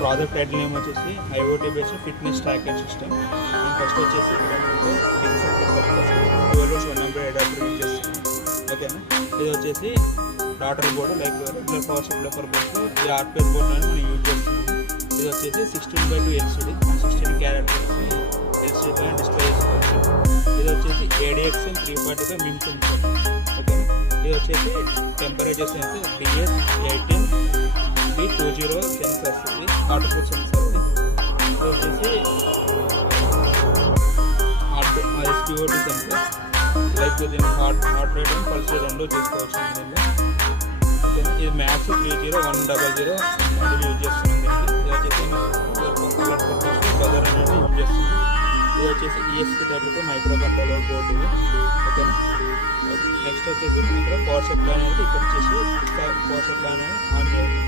Project title name వచ్చేసి IoT based fitness tracking system. నేను first వచ్చేసి అడాప్టర్ యూజ్ చేస్తున్నాను. ఓకేనా, ఇది వచ్చేసి daughter board like regular power supply purpose ఈ ఆర్పిఎస్ బోర్డు అని మనం యూజ్ చేస్తున్నాము. ఇది వచ్చేసి 16:2 ఎల్సిడి 16 క్యారెక్టర్స్ ఎల్సిడి పైన డిస్ప్లే చేసుకోవచ్చు. ఇది వచ్చేసి ADXM 345 మిమ్ సెన్సర్. ఓకేనా, ఇది వచ్చేసి టెంపరేచర్ సెన్సర్ DS18B20 సెన్సర్స్. ఇది వాటర్ప్రూఫ్ సెన్సర్. ఇది వచ్చేసి SpO2 సెన్సర్ లైక్ దీన్ని heart rate and pulse rate రెండు చూసుకోవచ్చు. దీనిలో ఇది మ్యాక్స్ 30100 మోడల్ యూజ్ చేస్తున్నాం. దీనికి ఇది వచ్చేసి బజర్ అనేది యూజ్ చేస్తుంది. ఇది వచ్చేసి ESP టైప్తో మైక్రో కంట్రోలర్ బోర్డు ఇది. ఓకేనా, నెక్స్ట్ వచ్చేసి మనం ఇక్కడ పవర్ సప్లై అనేది ఇక్కడ వచ్చేసి పవర్ సప్లై అనేది ఆన్ చేయాలి.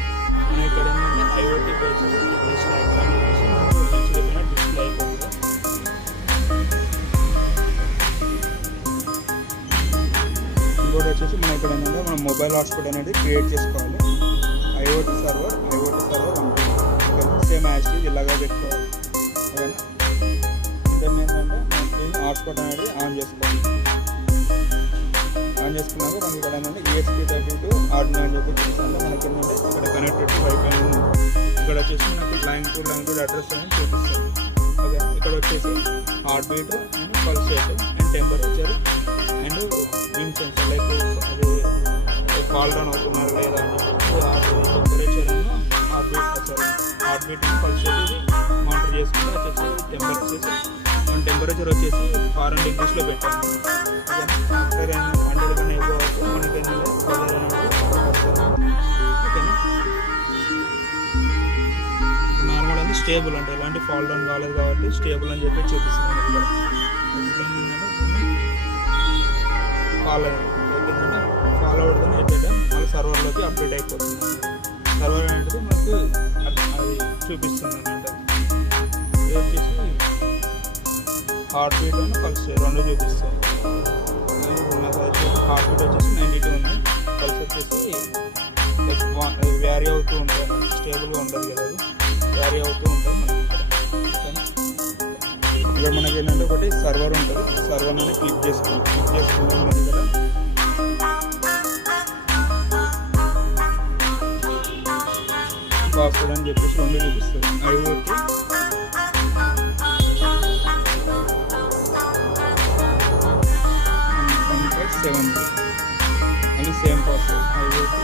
మనం ఇక్కడ ఏంటంటే ఐఓటీ బేస్డ్ ఫిట్నెస్ ట్రాకర్ అని చెప్పేసి డిస్ప్లే అయిపోతుంది. ఇంకోటి వచ్చేసి మనం ఇక్కడ ఏంటంటే మనం మొబైల్ హాట్స్పాట్ అనేది క్రియేట్ చేసుకోవాలి. ఐఓటీ సర్వర్ ఉంటుంది. సేమ్ యాక్చువల్లీ ఇలాగా పెట్టుకోవాలి. ఓకేనా, ఇంకా ఏంటంటే మనం దీన్ని హాట్స్పాట్ అనేది ఆన్ చేసుకోవాలి. ఆన్ చేసుకున్నాక మనకి ఇక్కడ ఏంటంటే ESP32 ఆర్డినో అని చెప్పి చూపిస్తాను. మనకి ఏంటంటే ఇక్కడ కనెక్టెడ్ టు వైఫై ఉంది. ఇక్కడ వచ్చేసి మనకి లైన్ టు అడ్రస్ అనేది చూపిస్తుంది. ఓకే, ఇక్కడ వచ్చేసి heart beat and pulse rate and temperature and wing sensor like అది కాల్ డౌన్ అవుతున్నారు లేదా అని చెప్పి temperature heart beat and pulse rate ఇది మానిటర్ చేసుకుంటే వచ్చేసి టెంపరేచర్ వచ్చేసి 400 degreesలో పెట్టాము. ఓకేనా, 100 కన్నా ఎక్కువ అవుతుంది మనకి ఏంటంటే బజర్ అనేది వస్తుంది. ఓకేనా, నార్మల్ అనేది స్టేబుల్ అంటే ఎలాంటి ఫాల్ డౌన్ కాలేదు కాబట్టి స్టేబుల్ అని చెప్పి చూపిస్తున్నాను. ఇక్కడ ఫాలో అవుతుందని ఏంటంటే మళ్ళీ సర్వర్లోకి అప్డేట్ అయిపోతుంది. సర్వర్ అనేది మనకు అది చూపిస్తుంది అన్నమాట. ఇది వచ్చేసి హార్ట్ బీట్ అని పల్స్ రెండు చూపిస్తాయి. హార్ట్ బీట్ వచ్చేసి 92 ఉంది. పల్స్ వచ్చేసి వ్యారీ అవుతూ ఉంటుంది. స్టేబుల్గా ఉంటుంది కదా, అది వ్యారీ అవుతూ ఉంటుంది మనకి. ఇక్కడ మనకి ఏంటంటే ఒకటి సర్వర్ ఉంటుంది. సర్వర్ అనేది క్లిక్ చేసుకుంటే మనకి ఇక్కడ పాస్వర్డ్ అని చెప్పేసి రెండు చూపిస్తుంది. ఐఓటీ 157 మళ్ళీ సేమ్ పాస్వర్డ్ ఐఓటీ